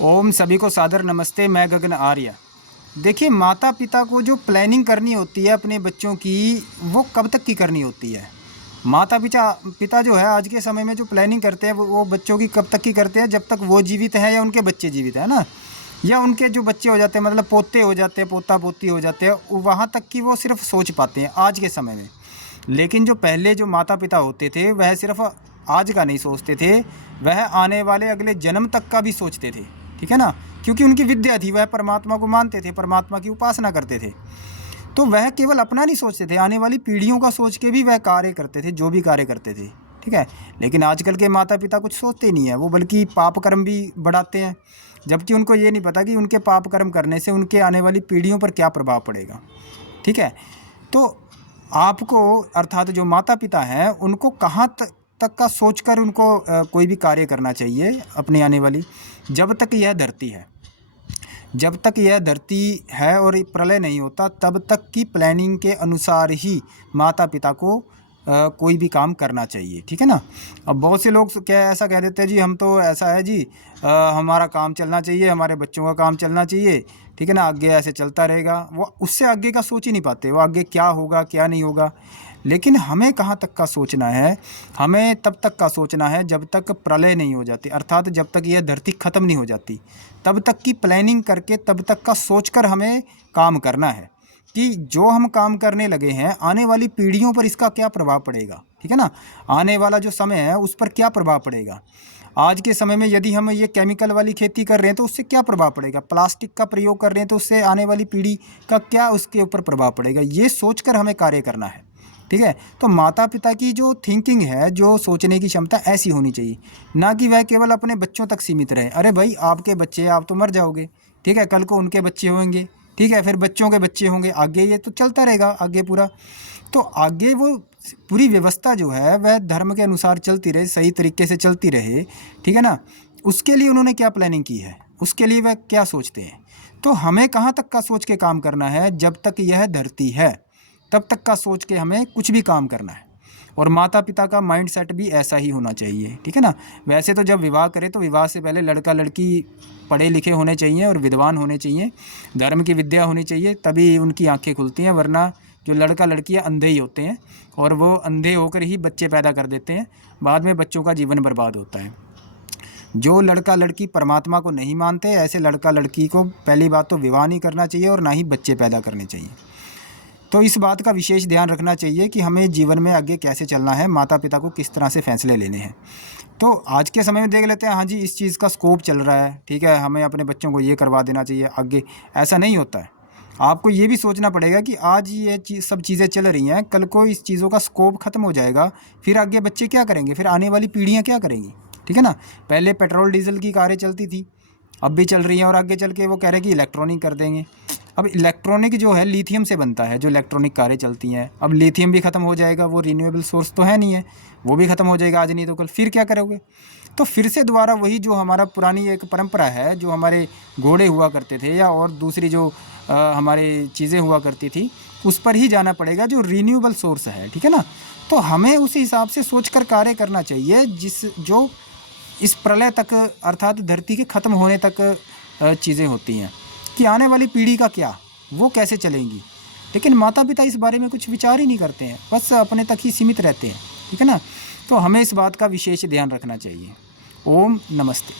ओम सभी को सादर नमस्ते। मैं गगन आर्य। देखिए, माता पिता को जो प्लानिंग करनी होती है अपने बच्चों की, वो कब तक की करनी होती है। माता पिता पिता जो है आज के समय में जो प्लानिंग करते हैं वो बच्चों की कब तक की करते हैं, जब तक वो जीवित है या उनके बच्चे जीवित है ना, या उनके जो बच्चे हो जाते हैं, मतलब पोते हो जाते हैं, पोता पोती हो जाते हैं, वहाँ तक की वो सिर्फ सोच पाते हैं आज के समय में। लेकिन जो पहले जो माता पिता होते थे वह सिर्फ आज का नहीं सोचते थे, वह आने वाले अगले जन्म तक का भी सोचते थे। ठीक है ना, क्योंकि उनकी विद्या थी, वह परमात्मा को मानते थे, परमात्मा की उपासना करते थे। तो वह केवल अपना नहीं सोचते थे, आने वाली पीढ़ियों का सोच के भी वह कार्य करते थे, जो भी कार्य करते थे। ठीक है, लेकिन आजकल के माता पिता कुछ सोचते नहीं है, वो बल्कि पाप कर्म भी बढ़ाते हैं, जबकि उनको ये नहीं पता कि उनके पाप कर्म करने से उनके आने वाली पीढ़ियों पर क्या प्रभाव पड़ेगा। ठीक है, तो आपको अर्थात जो माता पिता हैं उनको कहाँ तक का सोचकर उनको कोई भी कार्य करना चाहिए अपनी आने वाली, जब तक यह धरती है, जब तक यह धरती है और प्रलय नहीं होता तब तक की प्लानिंग के अनुसार ही माता पिता को कोई भी काम करना चाहिए। ठीक है ना। अब बहुत से लोग क्या ऐसा कह देते हैं, जी हम तो ऐसा है जी, हमारा काम चलना चाहिए, हमारे बच्चों का काम चलना चाहिए, ठीक है ना, आगे ऐसे चलता रहेगा। वो उससे आगे का सोच ही नहीं पाते, वो आगे क्या होगा क्या नहीं होगा। लेकिन हमें कहाँ तक का सोचना है, हमें तब तक का सोचना है जब तक प्रलय नहीं हो जाती, अर्थात जब तक यह धरती ख़त्म नहीं हो जाती, तब तक की प्लानिंग करके, तब तक का सोचकर हमें काम करना है कि जो हम काम करने लगे हैं आने वाली पीढ़ियों पर इसका क्या प्रभाव पड़ेगा। ठीक है ना, आने वाला जो समय है उस पर क्या प्रभाव पड़ेगा। आज के समय में यदि हम ये केमिकल वाली खेती कर रहे हैं तो उससे क्या प्रभाव पड़ेगा, प्लास्टिक का प्रयोग कर रहे हैं तो उससे आने वाली पीढ़ी का क्या उसके ऊपर प्रभाव पड़ेगा, ये सोचकर हमें कार्य करना है। ठीक है, तो माता पिता की जो थिंकिंग है, जो सोचने की क्षमता ऐसी होनी चाहिए, ना कि वह केवल अपने बच्चों तक सीमित रहे। अरे भाई, आपके बच्चे, आप तो मर जाओगे, ठीक है, कल को उनके बच्चे होंगे, ठीक है, फिर बच्चों के बच्चे होंगे, आगे ये तो चलता रहेगा आगे पूरा। तो आगे वो पूरी व्यवस्था जो है वह धर्म के अनुसार चलती रहे, सही तरीके से चलती रहे। ठीक है ना, उसके लिए उन्होंने क्या प्लानिंग की है, उसके लिए वह क्या सोचते हैं। तो हमें कहाँ तक का सोच के काम करना है, जब तक यह धरती है तब तक का सोच के हमें कुछ भी काम करना है। और माता पिता का माइंड सेट भी ऐसा ही होना चाहिए। ठीक है ना, वैसे तो जब विवाह करें तो विवाह से पहले लड़का लड़की पढ़े लिखे होने चाहिए और विद्वान होने चाहिए, धर्म की विद्या होनी चाहिए, तभी उनकी आंखें खुलती हैं। वरना जो लड़का लड़कियां अंधे ही होते हैं और वो अंधे होकर ही बच्चे पैदा कर देते हैं, बाद में बच्चों का जीवन बर्बाद होता है। जो लड़का लड़की परमात्मा को नहीं मानते, ऐसे लड़का लड़की को पहली बात तो विवाह नहीं करना चाहिए और ना ही बच्चे पैदा करने चाहिए। तो इस बात का विशेष ध्यान रखना चाहिए कि हमें जीवन में आगे कैसे चलना है, माता पिता को किस तरह से फैसले लेने हैं। तो आज के समय में देख लेते हैं, हाँ जी इस चीज़ का स्कोप चल रहा है, ठीक है, हमें अपने बच्चों को ये करवा देना चाहिए आगे। ऐसा नहीं होता है। आपको ये भी सोचना पड़ेगा कि आज ये सब चीज़ें चल रही हैं, कल को इस चीज़ों का स्कोप ख़त्म हो जाएगा, फिर आगे बच्चे क्या करेंगे, फिर आने वाली पीढ़ियाँ क्या करेंगी। ठीक है ना, पहले पेट्रोल डीजल की कारें चलती थी, अब भी चल रही हैं, और आगे चल के वो कह रहे हैं कि इलेक्ट्रॉनिक कर देंगे। अब इलेक्ट्रॉनिक जो है लिथियम से बनता है, जो इलेक्ट्रॉनिक कारें चलती हैं, अब लिथियम भी ख़त्म हो जाएगा, वो रिन्यूएबल सोर्स तो है नहीं है, वो भी ख़त्म हो जाएगा आज नहीं तो कल, फिर क्या करोगे। तो फिर से दोबारा वही जो हमारा पुरानी एक परंपरा है, जो हमारे घोड़े हुआ करते थे या और दूसरी जो हमारी चीज़ें हुआ करती थी, उस पर ही जाना पड़ेगा जो रिन्यूएबल सोर्स है। ठीक है ना, तो हमें उस हिसाब से सोचकर कार्य करना चाहिए जो इस प्रलय तक, अर्थात धरती के ख़त्म होने तक चीज़ें होती हैं कि आने वाली पीढ़ी का क्या, वो कैसे चलेंगी। लेकिन माता पिता इस बारे में कुछ विचार ही नहीं करते हैं, बस अपने तक ही सीमित रहते हैं। ठीक है ना, तो हमें इस बात का विशेष ध्यान रखना चाहिए। ओम नमस्ते।